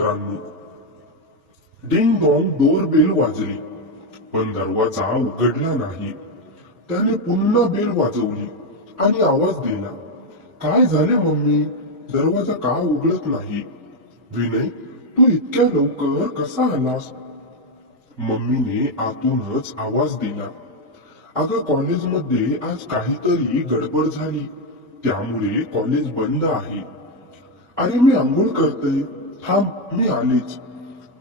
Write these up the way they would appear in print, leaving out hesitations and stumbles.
मित्रांनो. Ding dong door bell वाजली, पण दरवाजा उघडला नाही. त्याने पुन्हा बेल वाजवली आणि आवाज दिला. काय झाले मम्मी? दरवाजा का उघडत नाही? विनय, तू इतक्या लवकर कसा आलास? मम्मीने आतूनच आवाज दिला. अगं, कॉलेजमध्ये आज काहीतरी गडबड झाली, त्यामुळे कॉलेज बंद आहे. अरे, मी आंघोळ करते, थांब, मी आलीच.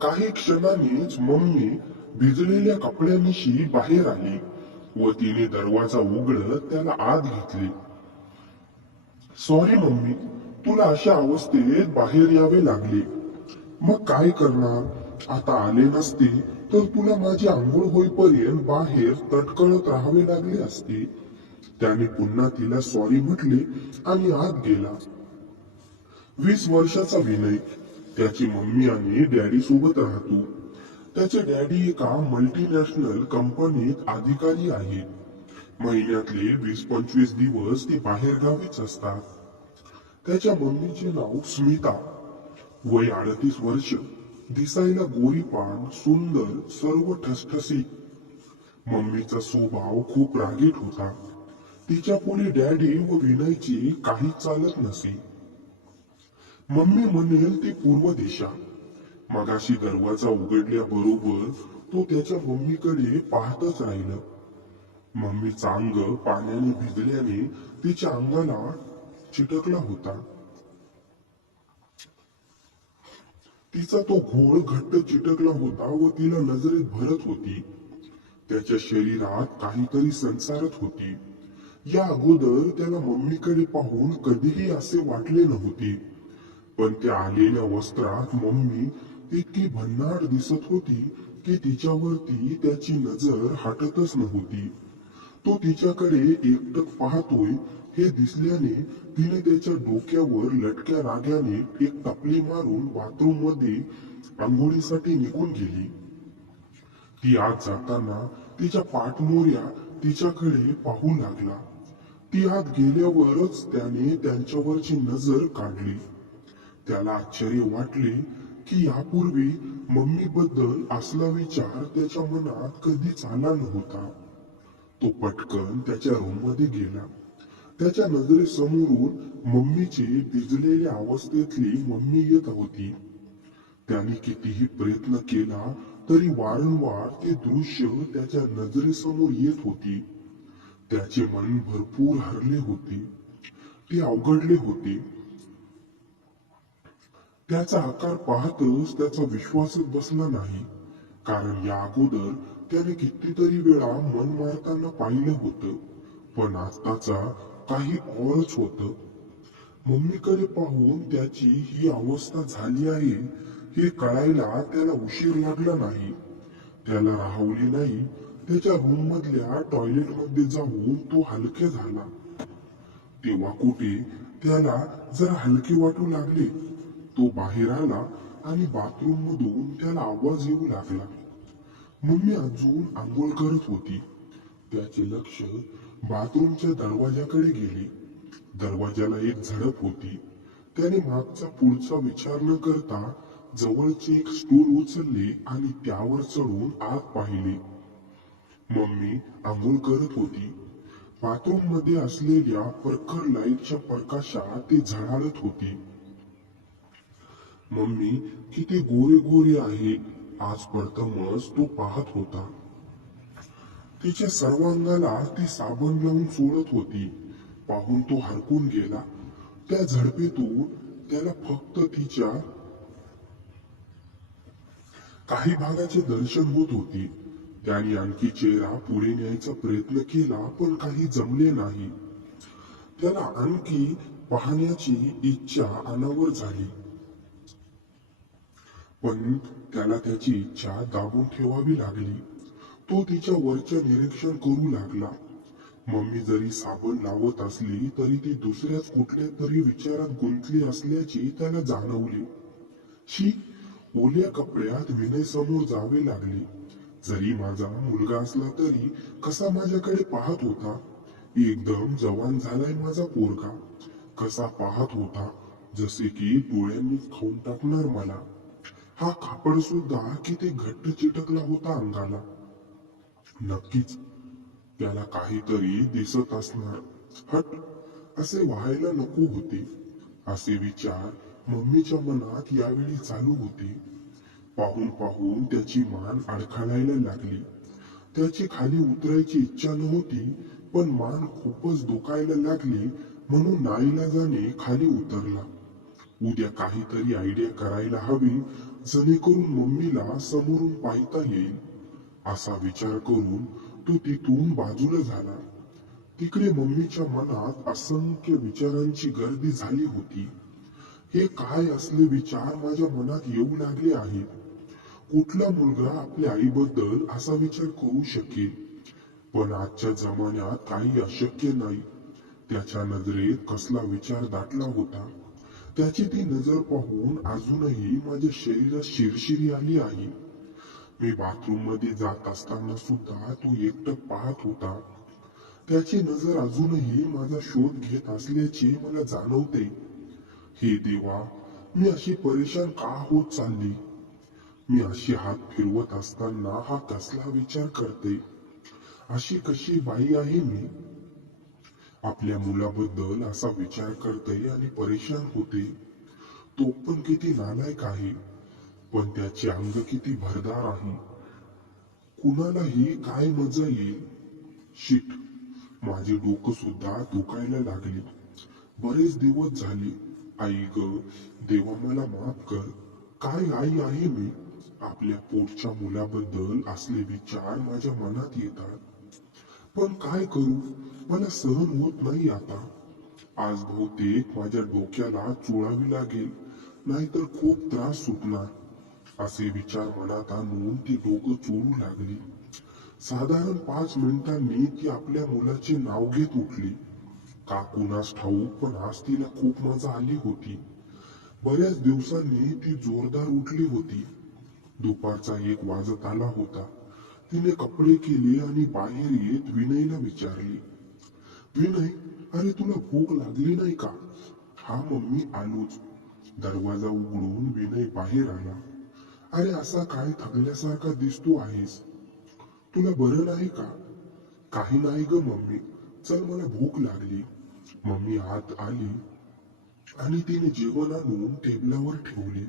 काही क्षणांनीच मम्मी भिजलेल्या कपड्यांशी बाहेर आली व तिने दरवाजा उघडत त्याला आत घेतले. सॉरी मम्मी, तुला अशा अवस्थेत बाहेर यावे लागले. मग काय करणार? आता आले नसते तर तुला माझी आंघोळ होईपर्यंत बाहेर तटकळत राहावे लागले असते. त्याने पुन्हा तिला सॉरी म्हटले आणि आत गेला. 20 वर्षाचा विनय त्याची मम्मी आणि डॅडी सोबत राहतो. त्याचे डॅडी एका मल्टीनॅशनल कंपनीत अधिकारी आहेत. महिन्यातले 20-25 दिवस ते बाहेर गावीच असतात. त्याच्या मम्मीचे नाव स्मिता, वय 38 वर्ष, दिसायला गोरीपान, सुंदर, सर्व ठसठसीत. मम्मीचा स्वभाव खूप रागीट होता. तिच्या पुढे डॅडी व विनयची काही चालत नसे. मम्मी म्हणेल ते पूर्व दिशा. मगाशी दरवाजा उघडल्याबरोबर तो त्याच्या मम्मीकडे पाहतच राहिला. मम्मीचा अंग पाण्याने भिजल्याने तिच्या अंगाला चिटकला होता. तिचा तो घोळ घट्ट चिटकला होता व तिला नजरेत भरत होती. त्याच्या शरीरात काहीतरी संसारत होती. या अगोदर त्याला मम्मीकडे पाहून कधीही असे वाटले नव्हते. पण त्या आलेल्या वस्त्रात मम्मी इतकी भन्नाट दिसत होती की तिच्यावरती त्याची नजर हटतच नव्हती. तो तिच्याकडे एकटक पाहतोय हे दिसल्याने तिने त्याच्या डोक्यावर लटक्या रागाने एक टपली मारून बाथरूम मध्ये आंघोळीसाठी निघून गेली. ती आत जाताना तिच्या पाठमोऱ्या तिच्याकडे पाहू लागला. ती आत गेल्यावरच त्याने त्यांच्यावरची नजर काढली. त्याला आश्चर्य वाटले की यापूर्वी मम्मी बद्दल असला विचार त्याच्या मनात कधीच आला नव्हता. तो पटकन त्याच्या रूम मध्ये गेला. त्याच्या नजरेसमोरून मम्मीची भिजलेल्या अवस्थेतली मम्मी येत होती. त्याने कितीही प्रयत्न केला तरी वारंवार ते दृश्य त्याच्या नजरेसमोर येत होती. त्याचे मन भरपूर हरले होते. ते अवघडले होते. त्याचा आकार पाहतच त्याचा विश्वासच बसला नाही. कारण या अगोदर त्याने कितीतरी वेळा मन मारताना पाहिलं होतं, पण आत्ताचा काही औरच होतं. मम्मीकडे पाहून त्याची ही अवस्था झाली आहे हे कळायला त्याला उशीर लागला नाही. त्याला राहवले नाही. त्याच्या रूम मधल्या टॉयलेट मध्ये जाऊन तो हलके झाला. तेव्हा कुठे त्याला जरा हलके वाटू लागले. तो बाहेर आला आणि बाथरूम मधून त्याला आवाज येऊ लागला. मम्मी अजून आंघोळ करत होती. त्याचे लक्ष बाथरूमच्या दरवाजाकडे गेले. दरवाजाला एक झडप होती. त्याने मागचा पुढचा विचार न करता जवळचे एक स्टूल उचलले आणि त्यावर चढून आत पाहिले. मम्मी आंघोळ करत होती. बाथरूम मध्ये असलेल्या प्रखर लाईटच्या प्रकाशात ती झळाळत होती. मम्मी किती गोरे गोरे आहे आज प्रथमच तो पाहत होता. तिच्या सर्वांगाला ती साबण लावून सोडत होती. पाहून तो हरकून गेला. त्या झडपेतून त्याला फक्त तिच्या काही भागाचे दर्शन होत होते. त्याने आणखी चेहरा पुढे न्यायचा प्रयत्न केला पण काही जमले नाही. त्याला आणखी पाहण्याची इच्छा अनावर झाली. पण त्याला त्याची इच्छा दाबून ठेवावी लागली. तो तिच्या वरच्या निरीक्षण करू लागला. मम्मी जरी साबण लावत असली तरी ती दुसऱ्याच कुठल्या तरी विचारात गुंतली असल्याचे त्याला जाणवले. शी, ओल्या कपड्यात विनय समोर जावे लागले. जरी माझा मुलगा असला तरी कसा माझ्याकडे पाहत होता. एकदम जवान झालाय माझा पोरगा. कसा पाहत होता, जसे की डोळ्यांनी खाऊन टाकणार मला. हा कापड सुद्धा किती घट्ट चिटकला होता अंगाला. नक्कीच त्याला काहीतरी दिसत असणार. हट, असे व्हायला नको होते. असे विचार मम्मीच्या मनात यावेळी चालू होते. पाहून पाहून त्याची मान अडखळायला लागली. त्याची खाली उतरायची इच्छा नव्हती, पण मान खूपच दुखायला लागली म्हणून नाईलाजाने खाली उतरला. उद्या काहीतरी आयडिया करायला हवी, जेणेकरून मम्मीला समोरून पाहता येईल. असा विचार करून तो तिथून बाजूला झाला. तिकडे मम्मीच्या मनात असंख्य विचारांची गर्दी झाली होती. हे काय असले विचार माझ्या मनात येऊ लागले आहेत? कुठला मुलगा आपल्या आईबद्दल असा विचार करू शकेल? पण आजच्या जमान्यात काही अशक्य नाही. त्याच्या नजरेत कसला विचार दाटला होता. त्याची ती नजर पाहून अजूनही माझ्या शरीरात शिरशिरी आली आहे. मी बाथरूम मध्ये जात असताना सुद्धा तो एकटक पाहत होता. त्याची नजर अजूनही माझा शोध घेत असल्याचे मला जाणवते. हे देवा, मी अशी परेशान का होत चालली? मी अशी हात फिरवत असताना हा कसला विचार करते? अशी कशी बाई आहे मी? आपल्या मुलाबद्दल असा विचार करते आणि परेशान होते. तो पण किती नालायक आहे, पण त्याचे अंग किती भरदार आहे. कुणालाही काय मजा येईल? शिट, माझे डोकं सुद्धा दुखायला लागले. बरेच दिवस झाले. आई ग, देवा मला माफ कर. काय आई आहे मी? आपल्या पोटच्या मुलाबद्दल असले विचार माझ्या मनात येतात. पण काय करू, मला सहन होत नाही आता. आज बहुतेक माझ्या डोक्याला चोळावी लागेल, नाहीतर खूप त्रास सुटणार. असे विचार मनात आणून ती डोकं चोळू लागली. साधारण 5 मिनिटांनी ती आपल्या मुलाचे नाव घेत उठली. का कुणास ठाऊक, पण आज तिला खूप मजा आली होती. बऱ्याच दिवसांनी ती जोरदार उठली होती. दुपारचा 1 वाजत आला होता. तिने कपडे केले आणि बाहेर येत विनयला विचारले, विनय, अरे तुला भूक लागली नाही का? हा मम्मी, आलोच. दरवाजा उघडून विनय बाहेर आला. अरे असा काय थकल्यासारखा दिसतो आहेस? तुला बरं नाही का? काही नाही ग मम्मी, चल मला भूक लागली. मम्मी आत आली आणि तिने जेवण आणून टेबलावर ठेवले.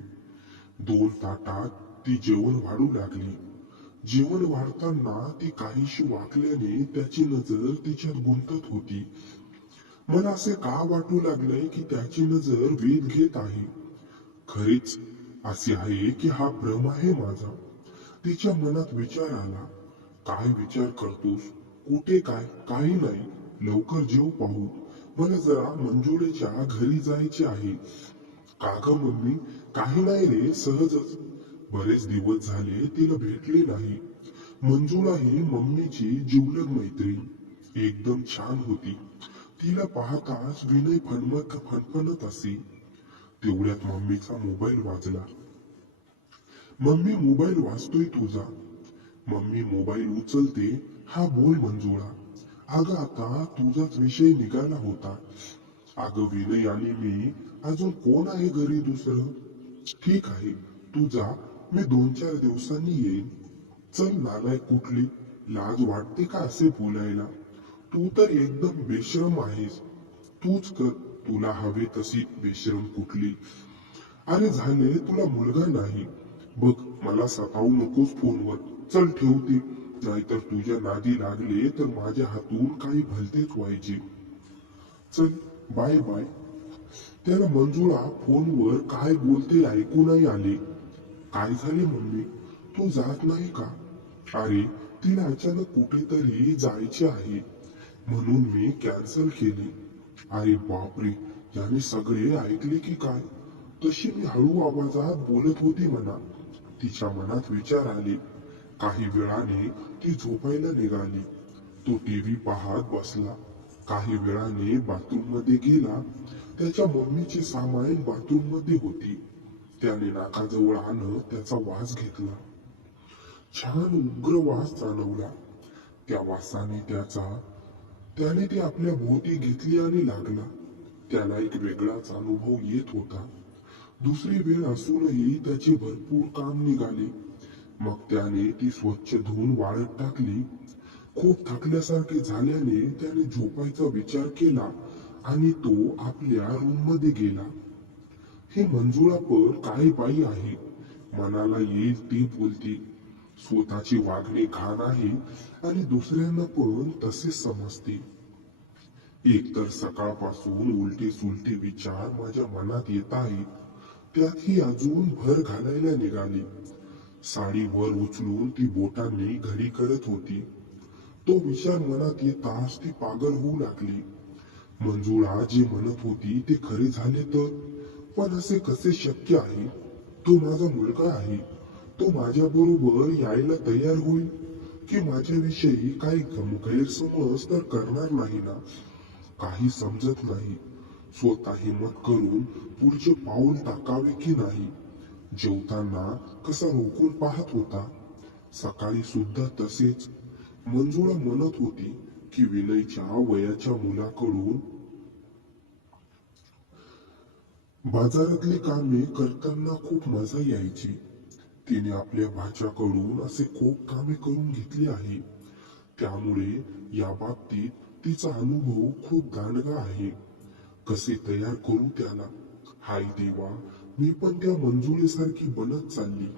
2 ताटात ती जेवण वाढू लागली. जेवण वाढताना ती काहीशी वाकल्याने त्याची नजर तिच्यात गुंतत होती. मला असे का वाटू लागले की त्याची नजर वेध घेत आहे. खरेच असे आहे की हा भ्रम आहे माझा? तिच्या मनात विचार आला. काय विचार करतोस? कुठे काय? काही नाही. लवकर जेव पाहू. मला जरा मंजुळेच्या घरी जायचे आहे. का ग मम्मी? काही नाही रे, सहजच. बरेच दिवस झाले तिला भेटले नाही. मंजुळा ही मम्मीची जिवलग मैत्रीण. एकदम छान होती. तिला पाहताच विनय फणफणत असे. तेवढ्यात मम्मीचा मोबाईल वाजला. मम्मी, मोबाईल वाजतोय तुझा. मम्मी मोबाईल उचलते. हा बोल मंजुळा. अगं आता तुझाच विषय निघाला होता. अगं विनय आणि मी, अजून कोण आहे घरी दुसरं? ठीक आहे, तू जा, मी 2-4 दिवसांनी येईन. चल नालायक कुठली, लाज वाटते का असे बोलायला? तू तर एकदम बेशरम आहेस. तूच कर, तुला हवे तशी बेशरम कुठली. अरे झाले, तुला मुलगा नाही. बघ, मला सतावू नकोस फोनवर. चल ठेवते, नाहीतर तुझ्या नादी लागले तर माझ्या हातून काही भलतेच व्हायचे. चल, बाय बाय. त्याला मंजुळा फोनवर काय बोलते ऐकू नाही आले. काय झाले मम्मी, तू जात नाही का? अरे तिला अचानक कुठेतरी जायचे आहे, म्हणून मी कॅन्सल केली. अरे बापरे, याने सगळे ऐकले की काय? तशी मी हळू आवाजात बोलत होती म्हणा. तिच्या मनात विचार आले. काही वेळाने ती झोपायला निघाली. तो टीव्ही पाहत बसला. काही वेळाने बाथरूम मध्ये गेला. त्याच्या मम्मीची सामान बाथरूम मध्ये होती. त्याने नाकाजवळ आणत त्याचा वास घेतला. छान उग्र वास जाणवला. त्या वासाने त्याने ती आपल्या भोवती घेतली आणि लागला. त्याला एक वेगळाच अनुभव येत होता. दुसरी वेळ असूनही त्याचे भरपूर काम निघाले. मग त्याने ती स्वच्छ धुवून वाळत टाकली. खूप थकल्यासारखे झाल्याने त्याने झोपायचा विचार केला आणि तो आपल्या रूममध्ये गेला. ही मंजुळा पण काही बाई आहे. मनाला येईल ती बोलते. स्वतःची वागणे घाण आहे आणि दुसऱ्यांना पण तसेच समजते. एकतर सकाळपासून उलटे सुलटे विचार माझ्या मनात येत आहेत. त्यात ही अजून भर घालायला निघाली. साडी वर उचलून ती बोटांनी घडी करत होती. तो विचार मनात येताच ती पागल होऊ लागली. मंजुळा जे म्हणत होती ते खरे झाले तर? पण असे कसे शक्य आहे? तो माझा मुलगा आहे. तो माझ्या बरोबर यायला तयार होईल की माझ्याविषयी काही गैरसमज तर करणार नाही ना? काही समजत नाही. स्वतः हिम्मत करून पुढचे पाऊल टाकावे की नाही. जेवताना कसा रोखून पाहत होता. सकाळी सुद्धा तसेच. मंजुळा म्हणत होती की विनयच्या वयाच्या मुलाकडून बाजारातली कामे करताना खूप मजा यायची. तिने आपल्या भाच्याकडून असे खूप कामे करून घेतली आहे. त्यामुळे या बाबतीत तिचा अनुभव खूप दांडगा आहे. कसे तयार करू त्याला? हाय देवा, मी पण त्या मंजुळेसारखी बनत चालली.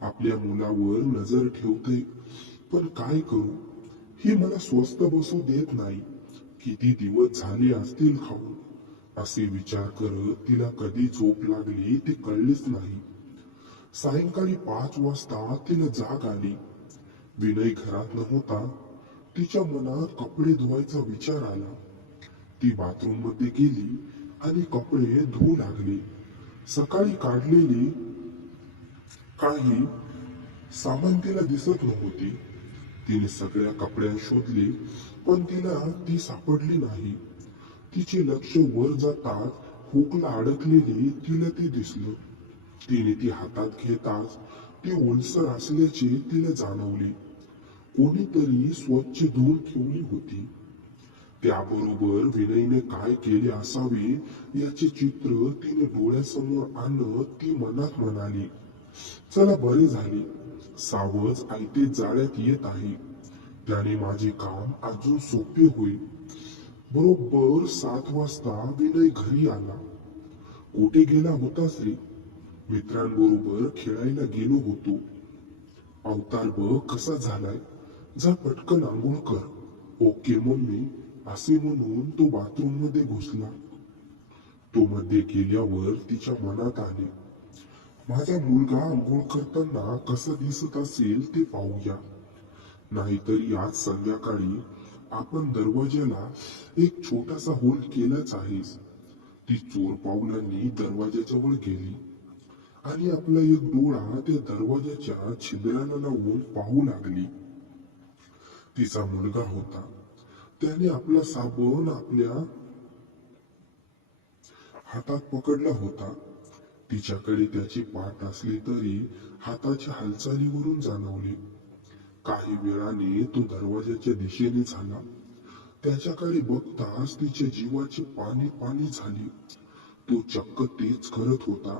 आपल्या मुलावर नजर ठेवते. पण काय करू? ही मला स्वस्थ बसू देत नाही. किती दिवस झाले असतील खाऊन. असे विचार करत तिला कधी झोप लागली ते कळलेच नाही. सायंकाळी 5 वाजता तिला जाग आली. विनय घरात नव्हता. तिच्या मनात कपडे धुवायचा विचार आला. ती बाथरूम मध्ये गेली आणि कपडे धुवू लागली. सकाळी काढलेली काही सामान तिला दिसत नव्हती. तिने सगळ्या कपड्यात शोधले पण तिला ती सापडली नाही. तिचे लक्ष वर जाताच हुकला अडकलेले तिला ते दिसलं. तिने ती हातात घेताच ती ओलसर असल्याचे तिला जाणवले. कोणीतरी स्वच्छ धुवून ठेवली होती. त्याबरोबर विनयने काय केले असावे याचे चित्र तिने डोळ्यासमोर आणत ती मनात म्हणाली, चला बरे झाले. सावज आयते जाळ्यात येत आहे. त्याने माझे काम अजून सोपे होईल. बरोबर 7 वाजता विनय घरी आला. कुठे गेला होतास रे? मित्रांबरोबर खेळायला गेलो होतो. अवतार बघ कसा झालाय. जा पटकन आंघोळ कर. ओके मम्मी, असे म्हणून तो बाथरूम मध्ये घुसला. तो मध्ये गेल्यावर तिच्या मनात आले, माझा मुलगा आंघोळ करताना कसा दिसत असेल ते पाहूया. नाहीतरी आज संध्याकाळी आपण दरवाज्याला एक छोटासा होल केलाच आहेस. ती चोर पावलांनी दरवाजाजवळ गेली आणि आपला एक डोळा त्या दरवाजाच्या छिद्राला लावून पाहू लागली. तिचा मुलगा होता. त्याने आपला साबण आपल्या हातात पकडला होता. तिच्याकडे त्याची पाठ असली तरी हाताच्या हालचालीवरून जाणवले. काही वेळाने तो दरवाजाच्या दिशेने झाला. त्याच्याकडे बघताच तिच्या जीवाची पाणी पाणी झाली. तो चक्क तेच करत होता.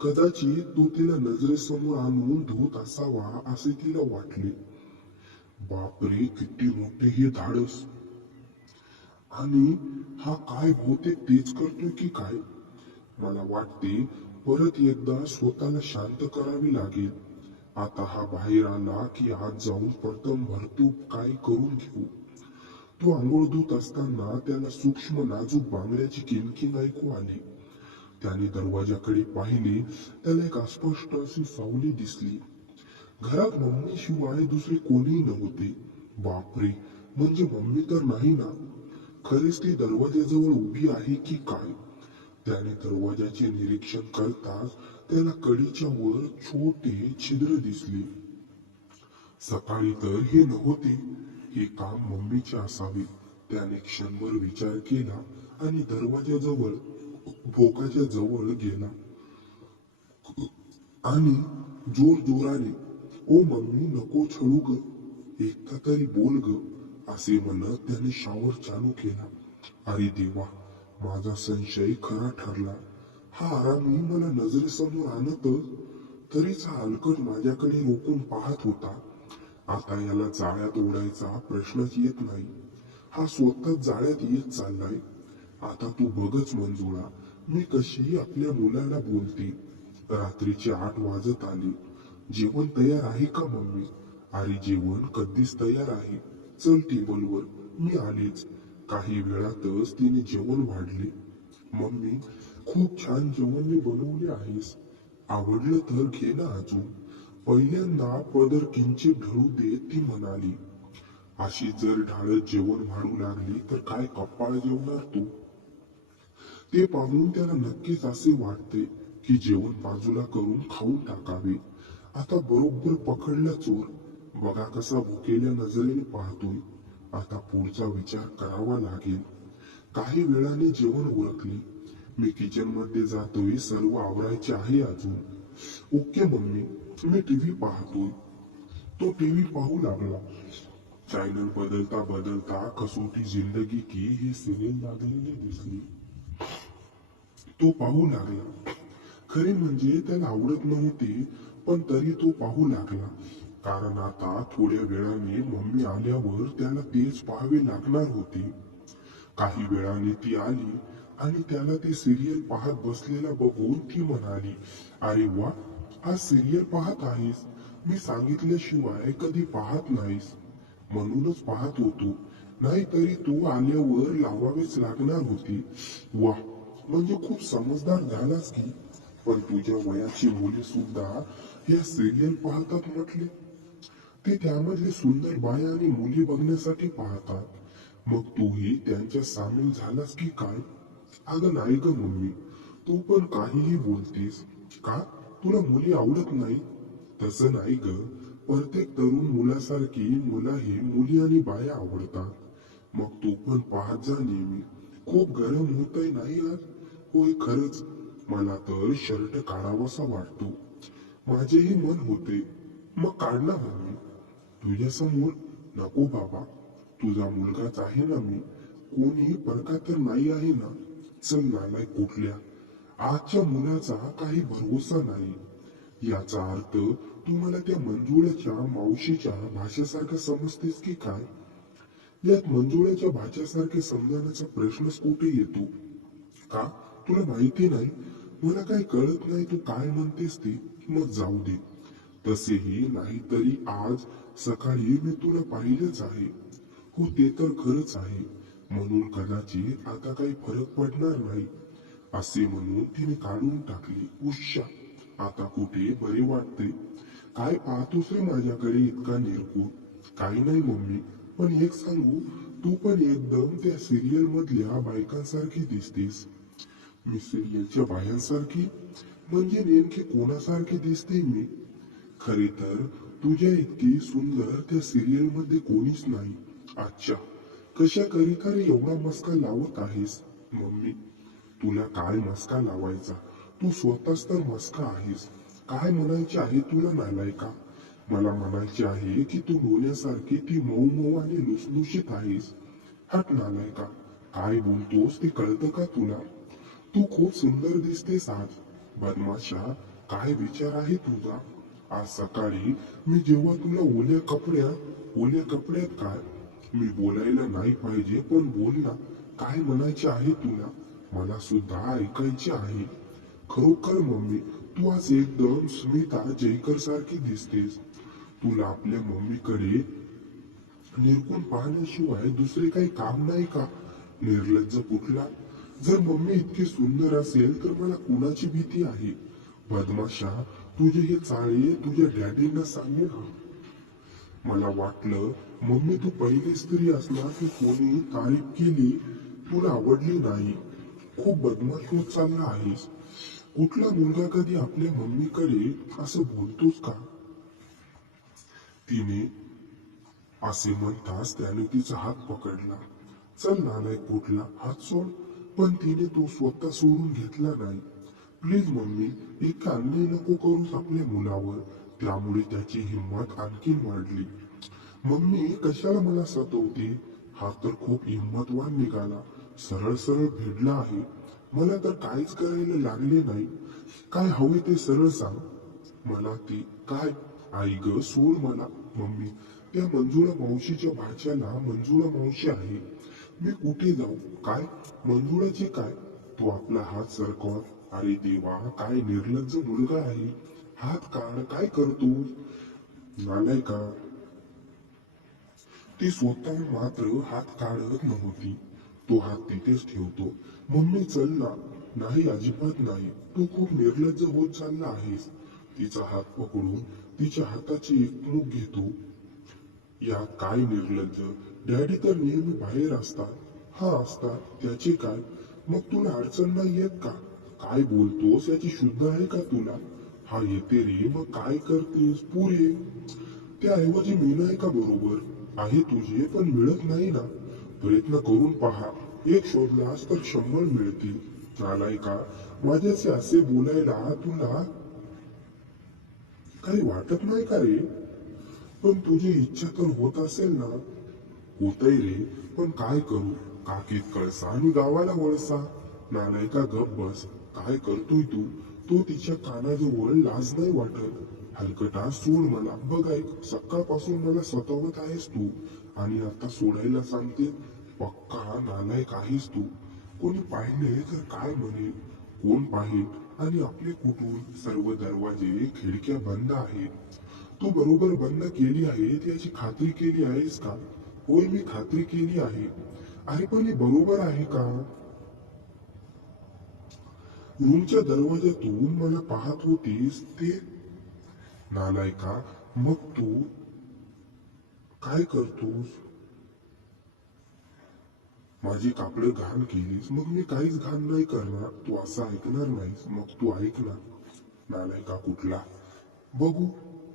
कदाचित तो तिला नजरेसमोर आणून धुत असावा असे तिला वाटले. बापरे, किती मोठे हे धाडस. आणि हा काय बहुतेक तेच करतोय की काय? मला वाटते परत एकदा स्वतःला शांत करावी लागेल. आता हा बाहेर आला की आज जाऊन प्रथम भरतूप काय करून घेऊ. तो आंघोळ धुत असताना त्याला सूक्ष्म नाजूक बांगड्याची किणकिण ऐकू आली. त्याने दरवाजाकडे पाहिले. त्याला एक अस्पष्ट अशी सावली दिसली. घरात मम्मी शिवाय दुसरे कोणीही नव्हते. बापरे, म्हणजे मम्मी तर नाही ना? खरीच ती दरवाजाजवळ उभी आहे की काय? त्याने दरवाजाचे निरीक्षण करताच त्याला कडीच्या वर छोटे छिद्र दिसले. सकाळी तर हे नव्हते. हे काम मम्मीचे असावे. त्याने क्षणभर विचार केला आणि दरवाजाजवळ भोकाच्या जवळ गेला आणि जोर जोराने, ओ मम्मी नको छळू ग, एकदा तरी बोल ग, असे म्हणत त्याने शॉवर चालू केला. अरे देवा, माझा संशय खरा ठरला. हा आरामी मला नजरेसमोर आणतच तरीच हा हलकट माझ्याकडे रोखून पाहत होता. आता याला जाळ्यात ओढायचा प्रश्नच येत नाही. हा स्वतःच जाळ्यात येत चाललाय. आता तू बघच मंजुळा, मी कशी आपल्या मुलाला बोलते. रात्रीचे 8 वाजत आले. जेवण तयार आहे का मम्मी? अरे जेवण कधीच तयार आहे. चल टेबलवर, मी आलेच. काही वेळातच तिने जेवण वाढले. मम्मी, खूप छान जेवण मी बनवले आहेस. आवडलं तर घे ना अजून. पहिल्यांदा पदर किंचित ढळू देत ती म्हणाली. अशी जर ढाळत जेवण वाढू लागली तर काय कप्पाळ जेवणार तू? ते पाहून त्याला नक्कीच असे वाटते की जेवण बाजूला करून खाऊन टाकावे. आता बरोबर पकडला चोर. बघा कसा भुकेल्या नजरेने पाहतोय. आता पुढचा विचार करावा लागेल. काही वेळाने जेवण उरकले. मी किचन मध्ये जातोय, सर्व आवरायचे आहे अजून. ओके मम्मी, मी टीव्ही पाहतोय. तो टीव्ही पाहू लागला. चॅनल बदलता बदलता कसोटी जिंदगी की ही सिरियल लागलेली दिसली. तो पाहू लागला. खरे म्हणजे त्याला आवडत नव्हते, पण तरी तो पाहू लागला. कारण आता थोड्या वेळाने मम्मी आल्यावर त्याला तेच पाहावे लागणार होते. काही वेळाने ती आली आणि त्याला ते सिरियल पाहत बसलेला बघून ती म्हणाली, अरे वा, आज सिरियल पाहत आहेस. मी सांगितल्याशिवाय कधी पाहत नाहीस. म्हणूनच पाहत होतो. नाहीतरी तू आल्यावर लावावेच लागणार होते. वा, म्हणजे खूप समजदार झालास की. पण तुझ्या वयाची मुले सुद्धा या सिरियल पाहतात म्हटले. ते त्यामधले सुंदर बाया आणि मुली बघण्यासाठी पाहतात. मग तूही त्यांच्या सामील झालास की काय? अगं नाही ग मम्मी, तू पण काहीही बोलतेस. का, तुला मुली आवडत नाही? तसं नाही ग. प्रत्येक तरुण मुलासारखी मुलाही मुली आणि बाया आवडतात. मग तू पण पाहत जा नेहमी. खूप गरम होतंय नाही आज? होय खरंच. मला तर शर्ट काढावासा वाटतो. माझेही मन होते. मग काढ ना मम्मी. तुझ्यासमोर? नको बाबा. तुझा मुलगाच आहे ना मी. कोणीही परका तर नाही आहे ना? चल नालायक कुठल्या. आजच्या मुलाचा काही भरोसा नाही. याचा अर्थ तू मला त्या मंजुळ्याच्या मावशीच्या भाषेसारखं समजतेस की काय? यात मंजुळ्याच्या भाषेसारखे समजण्याचा प्रश्नच कुठे येतो? का, तुला माहिती नाही? मला काही कळत नाही तू काय म्हणतेस ते. मग जाऊ दे. तसेही नाहीतरी आज सकाळी मी तुला पाहिलेच आहे. हो ते तर खरंच आहे. म्हणून कदाचित आता काही फरक पडणार नाही. असे म्हणून तिने काढून टाकली. उश्शा, आता कुठे बरे वाटते. काय पाहतोस रे माझ्याकडे इतका निरखून? काही नाही मम्मी, पण एक सांगू, तू पण एकदम त्या सिरियल मधल्या बायकांसारखी दिसतेस. मी सिरियलच्या बायांसारखी? म्हणजे नेमके कोणासारखे दिसते मी? खरे तर तुझ्या इतकी सुंदर त्या सिरियल मध्ये कोणीच नाही. अच्छा, कशा करिता रे एवढा मस्का लावत आहेस? मम्मी, तुला काय मस्का लावायचा? तू स्वतःच तर मस्का आहेस. काय म्हणायचे आहे तुला नालायका? मला म्हणायचे आहे की तू डोण्यासारखी ती मऊ मऊ आणि लुसलुशीत आहेस. हट नालायका, काय बोलतोस ते कळतं का तुला? तू खूप सुंदर दिसतेस आज. बदमाशा, काय विचार आहे तुझा? आज सकाळी मी जेव्हा तुला ओल्या कपड्यात काय? मी बोलायला नाही पाहिजे पण बोल ना. काय म्हणायचे आहे तुला? मला सुद्धा ऐकायचे आहे. खरोखर मम्मी, तू आज एकदम स्मिता जयकर सारखी दिसतेस. तुला आपल्या मम्मीकडे निरखून पाहण्याशिवाय दुसरे काही काम नाही का? निर्लज्ज कुठला. जर मम्मी इतकी सुंदर असेल तर मला कुणाची भीती आहे? बदमाशा, तुझे हे चाळे तुझ्या डॅडींना सांगेल हा. मला वाटलं मम्मी तू पहिली स्त्री असणार की कोणी तारीफ केली तुला आवडली नाही. खूप बदमाश होत चालला आहेस. कुठला मुलगा कधी आपल्या मम्मीकडे असं बोलतोस का? तिने असे म्हणताच त्याने तिचा हात पकडला. चल नालायक कुठला, हात सोड. पण तिने तो स्वतः सोडून घेतला नाही. प्लीज मम्मी, इतका अन्याय नको करूस आपल्या मुलावर. त्यामुळे त्याची हिंमत आणखीन वाढली. मम्मी कशाला मला सतवते? हा तर खूप हिंमतवान निघाला. सरळ सरळ भिडला आहे. मला तर काहीच करायला लागले नाही. काय हवे ते सरळ सांग. मला ते काय? आई ग सोड मला. मम्मी, त्या मंजुळा मावशीच्या भाच्याला मंजुळा मावशी आहे. मी कुठे जाऊ? काय? मंजुळाचे काय? तो आपला हात सरकवा. अरे देवा, काय निर्लज्ज मुलगा आहे. हात काढ, काय करतो? नालाय का? ती स्वतःहून मात्र हात काढत नव्हती. तो हात तिथेच ठेवतो. मम्मी चल ना. नाही, अजिबात नाही. तू खूप निर्लज्ज होत चालला आहेस. तिचा हात पकडून तिच्या हाताची एकमूक घेतो. यात काय निर्लज्ज? डॅडी तर नेहमी बाहेर असतात. हा असतात, त्याचे काय? मग तुला अडचण नाही येत का? काय बोलतोस? याची शुद्ध आहे का तुला? हा येते रे, मग काय करतेस? पुरे. त्याऐवजी मी नाही का बरोबर? आहे तुझे, पण मिळत नाही ना. प्रयत्न करून पहा. एक शोधलास तर 100 मिळतील. नालायका, माझ्याशी असे बोलायला तुला काही वाटत नाही का रे? पण तुझी इच्छा तर होत असेल ना? होतय रे, पण काय करू? काकीत कळसा आणि गावाला वळसा. नालायका गप बस. काय करतोय तू? तो तिच्या कानाजवळ लाज नाही वाटत. हलकटा सोड मला. बघ ऐक, सकाळपासून मला सतावत आहेस तू. आणि आता सोडायला सांगते. पक्का नालायक आहेस तू. कोणी पाहिले तर काय म्हणेल? कोण पाहिल? आणि आपले कुठून? सर्व दरवाजे खिडक्या बंद आहेत. तू बरोबर बंद केली आहेत याची खात्री केली आहेस का? होय, मी खात्री केली आहे. अरे पण हे बरोबर आहे का? रूमच्या दरवाजातून मला पाहत होतीस ते? नालायका, मग तू काय करतोस? माझी कापडं घाण केलीस, मग मी काहीच घाण नाही करणार. तू असं ऐकणार नाहीस, मग तू ऐक ना. नालायका कुठला? बघू,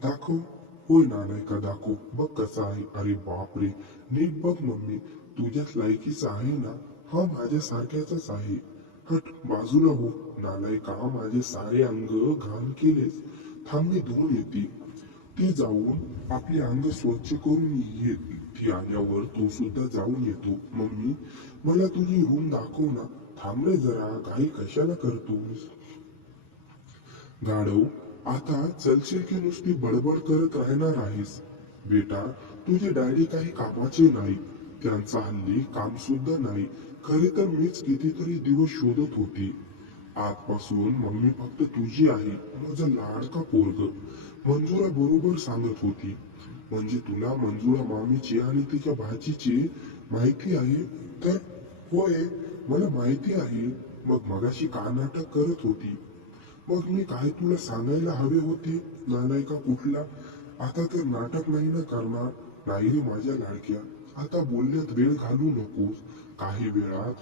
दाखव. होय नालायका, दाखव. बघ कसा आहे. अरे बापरे, नीट बघ मम्मी. तुझ्याच लायकीचा आहे ना? हा माझ्या सारख्याचाच आहे. हट बाजूला हो. नालायका, माझे सारे अंग घाण केलेस. थांब, मी धुवून येते. ती जाऊन आपले अंग स्वच्छ करून येत. ती आल्यावर तो सुद्धा जाऊन येतो. मम्मी, मला तुझी रूम दाखव ना. थांब रे जरा, घाई कशाला करतोस? गाढव, आता चलशील की नुसती बडबड करत राहणार आहेस? बेटा, तुझे डॅडी काही कामाचे नाही. त्यांचा हल्ली काम सुद्धा नाही. खरे तर मीच कितीतरी दिवस शोधत होती. आजपासून मम्मी फक्त तुझी आहे. माझं लाडका पोरग. मंजुळा बरोबर सांगत होती. म्हणजे तुला मंजुळा मामीची आणि तिच्या भाचीची माहिती आहे? तर होय, मला माहिती आहे. मग मगाशी का नाटक करत होती? मग मी काय तुला सांगायला हवे होते? नालायका कुठला? आता तर नाटक नाही ना करणार? नाही रे माझ्या लाडक्या. आता बोलण्यात वेळ घालू नकोस. काही वेळात